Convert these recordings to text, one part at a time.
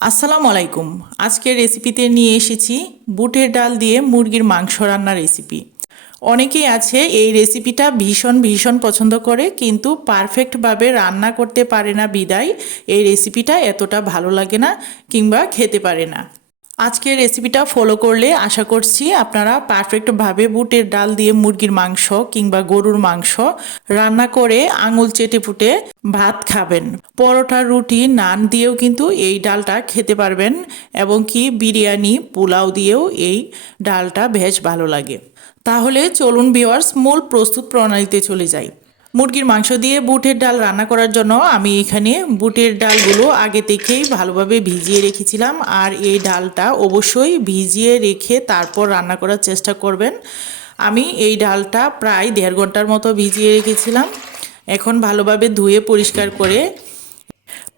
আসসালামু আলাইকুম। আজকের রেসিপিতে নিয়ে এসেছি বুটের ডাল দিয়ে মুরগির মাংস রান্নার রেসিপি। অনেকেই আছে এই রেসিপিটা ভীষণ ভীষণ পছন্দ করে, কিন্তু পারফেক্টভাবে রান্না করতে পারে না বিদায় এই রেসিপিটা এতটা ভালো লাগে না কিংবা খেতে পারে না। আজকের রেসিপিটা ফলো করলে আশা করছি আপনারা পারফেক্টভাবে বুটের ডাল দিয়ে মুরগির মাংস কিংবা গরুর মাংস রান্না করে আঙুল চেটে পুটে ভাত খাবেন। পরোটা, রুটি, নান দিয়েও কিন্তু এই ডালটা খেতে পারবেন, এবং কি বিরিয়ানি, পোলাও দিয়েও এই ডালটা বেশ ভালো লাগে। তাহলে চলুন ভিউয়ার্স, মূল প্রস্তুত প্রণালীতে চলে যাই। মুরগির মাংস দিয়ে বুটের ডাল রান্না করার জন্য আমি এখানে বুটের ডালগুলো আগে থেকেই ভালোভাবে ভিজিয়ে রেখেছিলাম, আর এই ডালটা অবশ্যই ভিজিয়ে রেখে তারপর রান্না করার চেষ্টা করবেন। আমি এই ডালটা প্রায় 1.5 ঘন্টার মতো ভিজিয়ে রেখেছিলাম। এখন ভালোভাবে ধুয়ে পরিষ্কার করে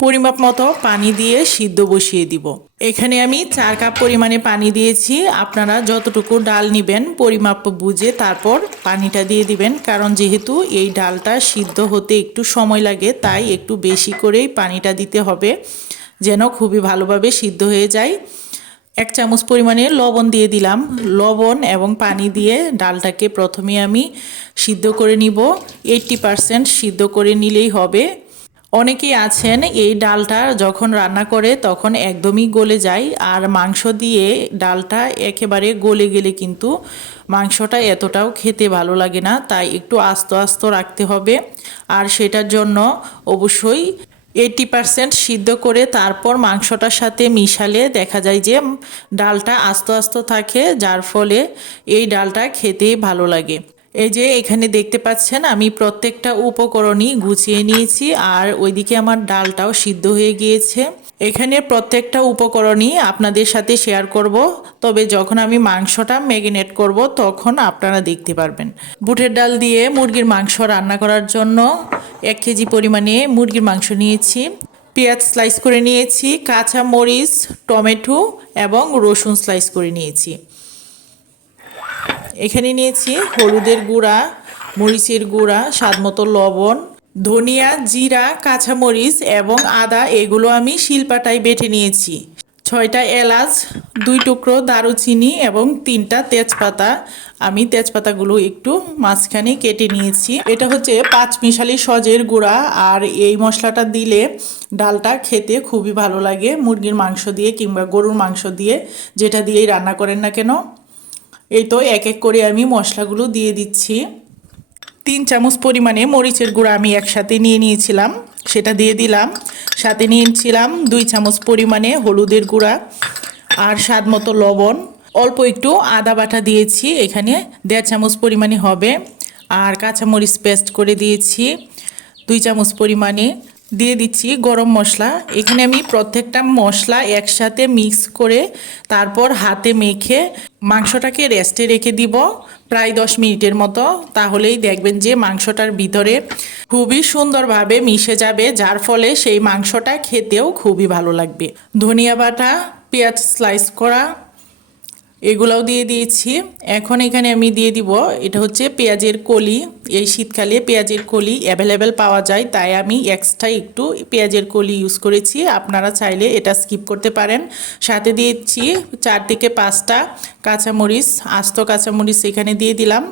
পরিমাপ মতো পানি দিয়ে সিদ্ধ বসিয়ে দিব। এখানে আমি 4 কাপ পরিমাণে পানি দিয়েছি। আপনারা যতটুকু ডাল নেবেন পরিমাপ বুঝে তারপর পানিটা দিয়ে দিবেন, কারণ যেহেতু এই ডালটা সিদ্ধ হতে একটু সময় লাগে, তাই একটু বেশি করেই পানিটা দিতে হবে যেন খুবই ভালোভাবে সিদ্ধ হয়ে যায়। 1 চামচ পরিমাণে লবণ দিয়ে দিলাম। লবণ এবং পানি দিয়ে ডালটাকে প্রথমে আমি সিদ্ধ করে নিব। 80% সিদ্ধ করে নিলেই হবে। অনেকেই আছেন এই ডালটা যখন রান্না করে তখন একদমই গলে যায়, আর মাংস দিয়ে ডালটা একেবারে গলে গেলে কিন্তু মাংসটা এতটাও খেতে ভালো লাগে না, তাই একটু আস্ত আস্ত রাখতে হবে। আর সেটার জন্য অবশ্যই 80% সিদ্ধ করে তারপর মাংসটার সাথে মিশালে দেখা যায় যে ডালটা আস্ত আস্ত থাকে, যার ফলে এই ডালটা খেতেই ভালো লাগে। এই যে এখানে দেখতে পাচ্ছেন আমি প্রত্যেকটা উপকরণই গুছিয়ে নিয়েছি, আর ওইদিকে আমার ডালটাও সিদ্ধ হয়ে গিয়েছে। এখানে প্রত্যেকটা উপকরণই আপনাদের সাথে শেয়ার করব, তবে যখন আমি মাংসটা ম্যারিনেট করব তখন আপনারা দেখতে পারবেন। বুটের ডাল দিয়ে মুরগির মাংস রান্না করার জন্য 1 কেজি পরিমাণে মুরগির মাংস নিয়েছি। পেঁয়াজ স্লাইস করে নিয়েছি, কাঁচা মরিচ, টমেটো এবং রসুন স্লাইস করে নিয়েছি। এখানে নিয়েছি হলুদের গুঁড়া, মরিচের গুঁড়া, স্বাদমতো লবণ, ধনিয়া, জিরা, কাঁচামরিচ এবং আদা, এগুলো আমি শিলপাটায় বেটে নিয়েছি। 6টা এলাচ, 2 টুকরো দারুচিনি এবং 3টা তেজপাতা। আমি তেজপাতাগুলো একটু মাঝখানে কেটে নিয়েছি। এটা হচ্ছে 5 মিশালি সজের গুঁড়া, আর এই মশলাটা দিলে ডালটা খেতে খুবই ভালো লাগে মুরগির মাংস দিয়ে কিংবা গরুর মাংস দিয়ে, যেটা দিয়েই রান্না করেন না কেন। এই তো এক এক করে আমি মশলাগুলো দিয়ে দিচ্ছি। 3 চামচ পরিমাণে মরিচের গুঁড়া আমি একসাথে নিয়ে নিয়েছিলাম, সেটা দিয়ে দিলাম। সাথে নিয়েছিলাম 2 চামচ পরিমাণে হলুদের গুঁড়া আর স্বাদ মতো লবণ। অল্প একটু আদা বাটা দিয়েছি, এখানে 1.5 চামচ পরিমাণে হবে। আর কাঁচামরিচ পেস্ট করে দিয়েছি 2 চামচ পরিমাণে। দিয়ে দিচ্ছি গরম মশলা। এখানে আমি প্রত্যেকটা মশলা একসাথে মিক্স করে তারপর হাতে মেখে মাংসটাকে রেস্টে রেখে দিব প্রায় 10 মিনিটের মতো। তাহলেই দেখবেন যে মাংসটার ভিতরে খুবই সুন্দরভাবে মিশে যাবে, যার ফলে সেই মাংসটা খেতেও খুবই ভালো লাগবে। ধনিয়া বাটা, পেঁয়াজ স্লাইস করা, এগুলাও দিয়ে দিয়েছি। এখন এখানে আমি দিয়ে দিব, এটা হচ্ছে পেঁয়াজের কলি। এই শীতকালে পেঁয়াজের কলি অ্যাভেলেবেল পাওয়া যায়, তাই আমি এক্সট্রা একটু পেঁয়াজের কলি ইউজ করেছি। আপনারা চাইলে এটা স্কিপ করতে পারেন। সাথে দিয়েছি 4 থেকে 5টা কাঁচামরিচ, আস্ত কাঁচামরিচ এখানে দিয়ে দিলাম।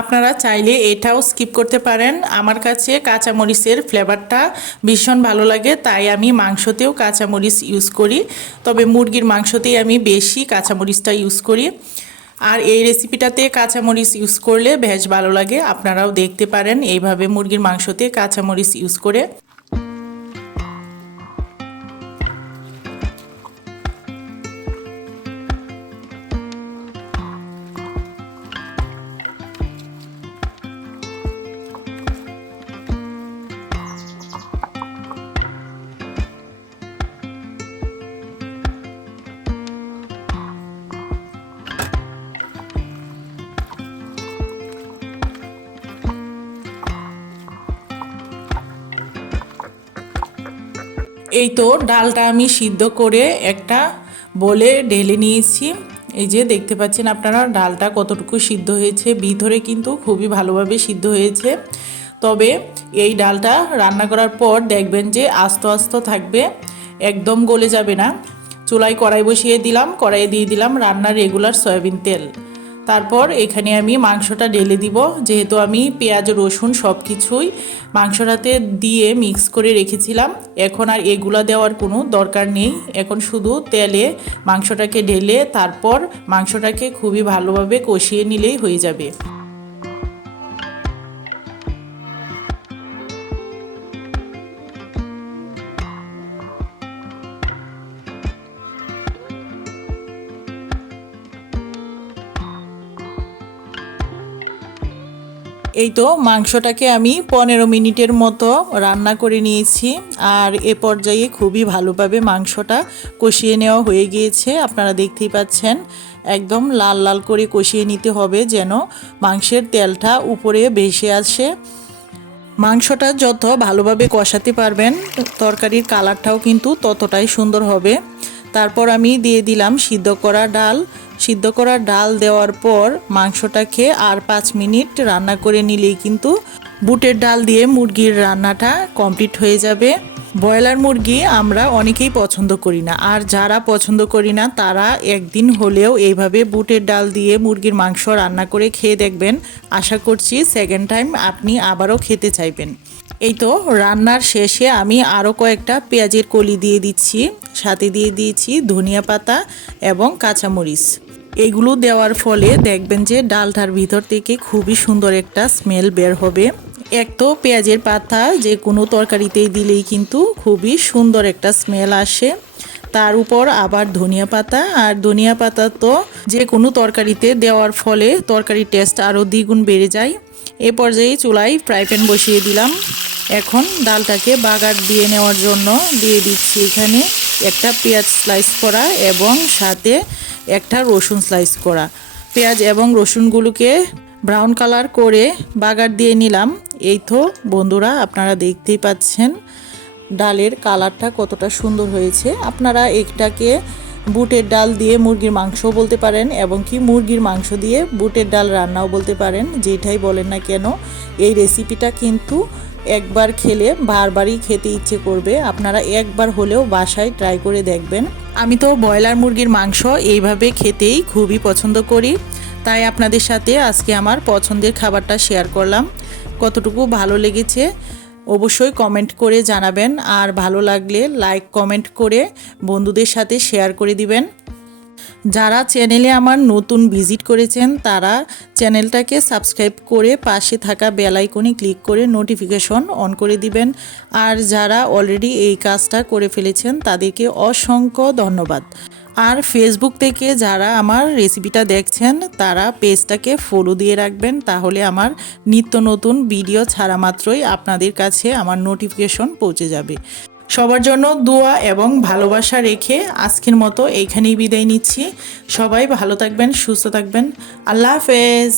আপনারা চাইলে এটাও স্কিপ করতে পারেন। আমার কাছে কাঁচামরিচের ফ্লেভারটা ভীষণ ভালো লাগে, তাই আমি মাংসতেও কাঁচামরিচ ইউজ করি, তবে মুরগির মাংসতেই আমি বেশি কাঁচামরিচটা ইউজ করি। আর এই রেসিপিটাতে কাঁচামরিচ ইউজ করলে বেশ ভালো লাগে। আপনারাও দেখতে পারেন এইভাবে মুরগির মাংসতে কাঁচামরিচ ইউজ করে। এই তো ডালটা আমি সিদ্ধ করে একটা বলে ঢেলে নিয়েছি। এই যে দেখতে পাচ্ছেন আপনারা ডালটা কতটুকু সিদ্ধ হয়েছে, ভিতরে কিন্তু খুবই ভালোভাবে সিদ্ধ হয়েছে। তবে এই ডালটা রান্না করার পর দেখবেন যে আস্ত আস্ত থাকবে, একদম গলে যাবে না। চুলায় কড়াই বসিয়ে দিলাম, কড়াইয়ে দিয়ে দিলাম রান্নার রেগুলার সয়াবিন তেল। তারপর এখানে আমি মাংসটা ঢেলে দিব। যেহেতু আমি পেঁয়াজ রসুন সব কিছুই মাংসটাতে দিয়ে মিক্স করে রেখেছিলাম, এখন আর এগুলা দেওয়ার কোনো দরকার নেই। এখন শুধু তেলে মাংসটাকে ঢেলে তারপর মাংসটাকে খুবই ভালোভাবে কষিয়ে নিলেই হয়ে যাবে। এই তো মাংসটাকে আমি 15 মিনিটের মতো রান্না করে নিয়েছি। আর এ পর্যায়ে খুবই ভালোভাবে মাংসটা কষিয়ে নেওয়া হয়ে গিয়েছে। আপনারা দেখতেই পাচ্ছেন একদম লাল লাল করে কষিয়ে নিতে হবে, যেন মাংসের তেলটা উপরে ভেসে আসে। মাংসটা যত ভালোভাবে কষাতে পারবেন, তরকারির কালারটাও কিন্তু ততটাই সুন্দর হবে। তারপর আমি দিয়ে দিলাম সিদ্ধ করা ডাল। সিদ্ধ করা ডাল দেওয়ার পর মাংসটাকে আর 5 মিনিট রান্না করে নিলেই কিন্তু বুটের ডাল দিয়ে মুরগির রান্নাটা কমপ্লিট হয়ে যাবে। ব্রয়লার মুরগি আমরা অনেকেই পছন্দ করি না, আর যারা পছন্দ করি না তারা একদিন হলেও এইভাবে বুটের ডাল দিয়ে মুরগির মাংস রান্না করে খেয়ে দেখবেন। আশা করছি সেকেন্ড টাইম আপনি আবারও খেতে চাইবেন। এই তো রান্নার শেষে আমি আরও কয়েকটা পেঁয়াজের কলি দিয়ে দিচ্ছি, সাথে দিয়ে দিয়েছি ধনিয়া পাতা এবং কাঁচামরিচ। এগুলো দেওয়ার ফলে দেখবেন যে ডালটার ভিতর থেকে খুবই সুন্দর একটা স্মেল বের হবে। এক তো পেঁয়াজের পাতা যে কোনো তরকারিতেই দিলেই কিন্তু খুবই সুন্দর একটা স্মেল আসে, তার উপর আবার ধনিয়া পাতা, আর ধনিয়া পাতা তো যে কোনো তরকারিতে দেওয়ার ফলে তরকারির টেস্ট আরও দ্বিগুণ বেড়ে যায়। এ পর্যায়ে চুলায় ফ্রাই প্যান বসিয়ে দিলাম। এখন ডালটাকে বাগার দিয়ে নেওয়ার জন্য দিয়ে দিচ্ছি এখানে একটা পেঁয়াজ স্লাইস করা এবং সাথে একটা রসুন স্লাইস করা। পেঁয়াজ এবং রসুনগুলোকে ব্রাউন কালার করে বাগার দিয়ে নিলাম। এই তো বন্ধুরা, আপনারা দেখতেই পাচ্ছেন ডালের কালারটা কতটা সুন্দর হয়েছে। আপনারা এটাকে বুটের ডাল দিয়ে মুরগির মাংসও বলতে পারেন, এবং কি মুরগির মাংস দিয়ে বুটের ডাল রান্নাও বলতে পারেন, যেটাই বলেন না কেন। এই রেসিপিটা কিন্তু একবার খেলে বারবারই খেতে ইচ্ছে করবে। আপনারা একবার হলেও বাসায় ট্রাই করে দেখবেন। আমি তো ব্রয়লার মুরগির মাংস এইভাবে খেতেই খুবই পছন্দ করি, তাই আপনাদের সাথে আজকে আমার পছন্দের খাবারটা শেয়ার করলাম। কতটুকু ভালো লেগেছে অবশ্যই কমেন্ট করে জানাবেন, আর ভালো লাগলে লাইক কমেন্ট করে বন্ধুদের সাথে শেয়ার করে দিবেন। যারা চ্যানেলে আমার নতুন ভিজিট করেছেন তারা চ্যানেলটাকে সাবস্ক্রাইব করে পাশে থাকা বেল আইকনে ক্লিক করে নোটিফিকেশন অন করে দিবেন। আর যারা অলরেডি এই কাজটা করে ফেলেছেন তাদেরকে অসংখ্য ধন্যবাদ। আর ফেসবুক থেকে যারা আমার রেসিপিটা দেখছেন তারা পেজটাকে ফলো দিয়ে রাখবেন, তাহলে আমার নিত্য নতুন ভিডিও ছাড়া মাত্রই আপনাদের কাছে আমার নোটিফিকেশন পৌঁছে যাবে। সবার জন্য দোয়া এবং ভালোবাসা রেখে আজকের মতো এইখানেই বিদায় নিচ্ছি। সবাই ভালো থাকবেন, সুস্থ থাকবেন। আল্লাহ হাফেজ।